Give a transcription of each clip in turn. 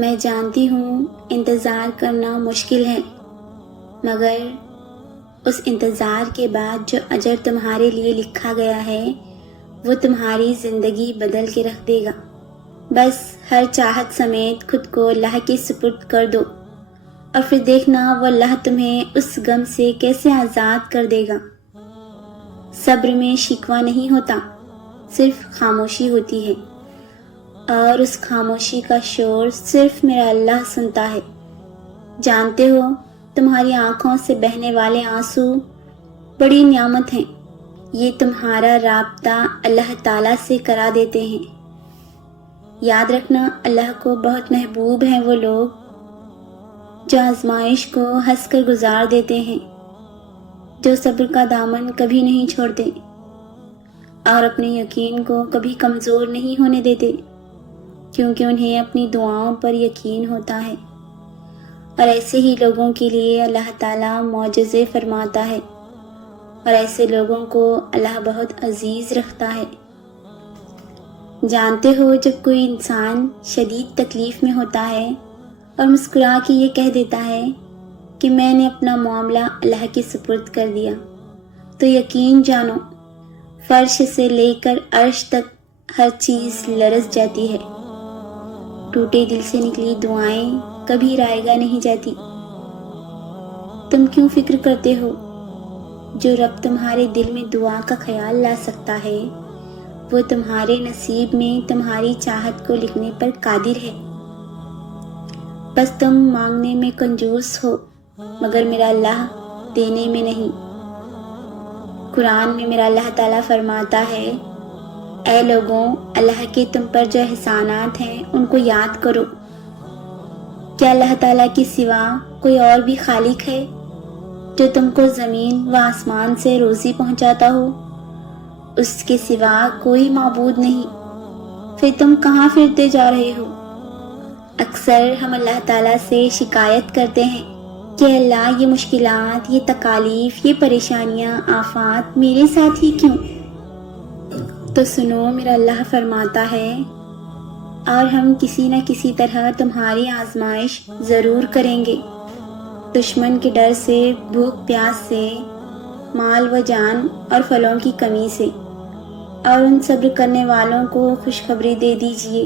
میں جانتی ہوں انتظار کرنا مشکل ہے، مگر اس انتظار کے بعد جو اجر تمہارے لیے لکھا گیا ہے وہ تمہاری زندگی بدل کے رکھ دے گا۔ بس ہر چاہت سمیت خود کو اللہ کے سپرد کر دو اور پھر دیکھنا وہ اللہ تمہیں اس غم سے کیسے آزاد کر دے گا۔ صبر میں شکوہ نہیں ہوتا، صرف خاموشی ہوتی ہے، اور اس خاموشی کا شور صرف میرا اللہ سنتا ہے۔ جانتے ہو تمہاری آنکھوں سے بہنے والے آنسو بڑی نعمت ہیں، یہ تمہارا رابطہ اللہ تعالیٰ سے کرا دیتے ہیں۔ یاد رکھنا اللہ کو بہت محبوب ہیں وہ لوگ جو آزمائش کو ہنس کر گزار دیتے ہیں، جو صبر کا دامن کبھی نہیں چھوڑتے اور اپنے یقین کو کبھی کمزور نہیں ہونے دیتے، کیونکہ انہیں اپنی دعاؤں پر یقین ہوتا ہے۔ اور ایسے ہی لوگوں کے لیے اللہ تعالیٰ معجزے فرماتا ہے، اور ایسے لوگوں کو اللہ بہت عزیز رکھتا ہے۔ جانتے ہو جب کوئی انسان شدید تکلیف میں ہوتا ہے اور مسکرا کے یہ کہہ دیتا ہے کہ میں نے اپنا معاملہ اللہ کے سپرد کر دیا، تو یقین جانو فرش سے لے کر عرش تک ہر چیز لرز جاتی ہے۔ ٹوٹے دل سے نکلی دعائیں کبھی رائگاں نہیں جاتی۔ تم کیوں فکر کرتے ہو؟ جو رب تمہارے دل میں دعا کا خیال لا سکتا ہے وہ تمہارے نصیب میں تمہاری چاہت کو لکھنے پر قادر ہے۔ بس تم مانگنے میں کنجوس ہو، مگر میرا اللہ دینے میں نہیں۔ قرآن میں میرا اللہ تعالیٰ فرماتا ہے، اے لوگوں، اللہ کے تم پر جو احسانات ہیں ان کو یاد کرو۔ کیا اللہ تعالیٰ کے سوا کوئی اور بھی خالق ہے جو تم کو زمین و آسمان سے روزی پہنچاتا ہو؟ اس کے سوا کوئی معبود نہیں، پھر تم کہاں پھرتے جا رہے ہو؟ اکثر ہم اللہ تعالیٰ سے شکایت کرتے ہیں کہ اللہ یہ مشکلات، یہ تکالیف، یہ پریشانیاں، آفات میرے ساتھ ہی کیوں؟ تو سنو، میرا اللہ فرماتا ہے، اور ہم کسی نہ کسی طرح تمہاری آزمائش ضرور کریں گے، دشمن کے ڈر سے، بھوک پیاس سے، مال و جان اور پھلوں کی کمی سے، اور ان صبر کرنے والوں کو خوشخبری دے دیجئے،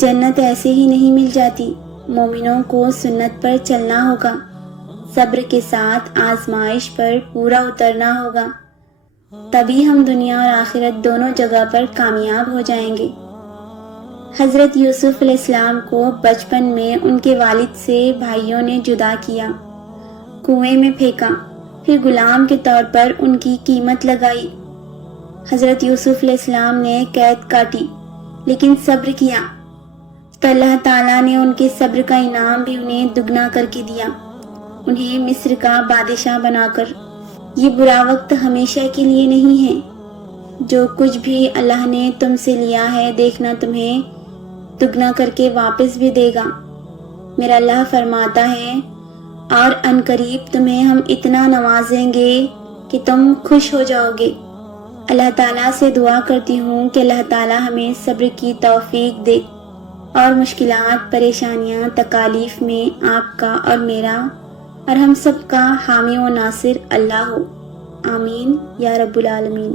جنت ایسے ہی نہیں مل جاتی۔ مومنوں کو سنت پر چلنا ہوگا، صبر کے ساتھ آزمائش پر پورا اترنا ہوگا، تبھی ہم دنیا اور آخرت دونوں جگہ پر کامیاب ہو جائیں گے۔ حضرت یوسف علیہ السلام کو بچپن میں ان کے والد سے بھائیوں نے جدا کیا، کنویں میں پھینکا، پھر غلام کے طور پر ان کی قیمت لگائی۔ حضرت یوسف علیہ السلام نے قید کاٹی لیکن صبر کیا، تو اللہ تعالیٰ نے ان کے صبر کا انعام بھی انہیں دگنا کر کے دیا، انہیں مصر کا بادشاہ بنا کر۔ یہ برا وقت ہمیشہ کے لیے نہیں ہے، جو کچھ بھی اللہ نے تم سے لیا ہے دیکھنا تمہیں دگنا کر کے واپس بھی دے گا۔ میرا اللہ فرماتا ہے، اور عنقریب تمہیں ہم اتنا نوازیں گے کہ تم خوش ہو جاؤ گے۔ اللہ تعالیٰ سے دعا کرتی ہوں کہ اللہ تعالیٰ ہمیں صبر کی توفیق دے اور مشکلات، پریشانیاں، تکالیف میں آپ کا اور میرا اور ہم سب کا حامی و ناصر اللہ ہو۔ آمین یا رب العالمین۔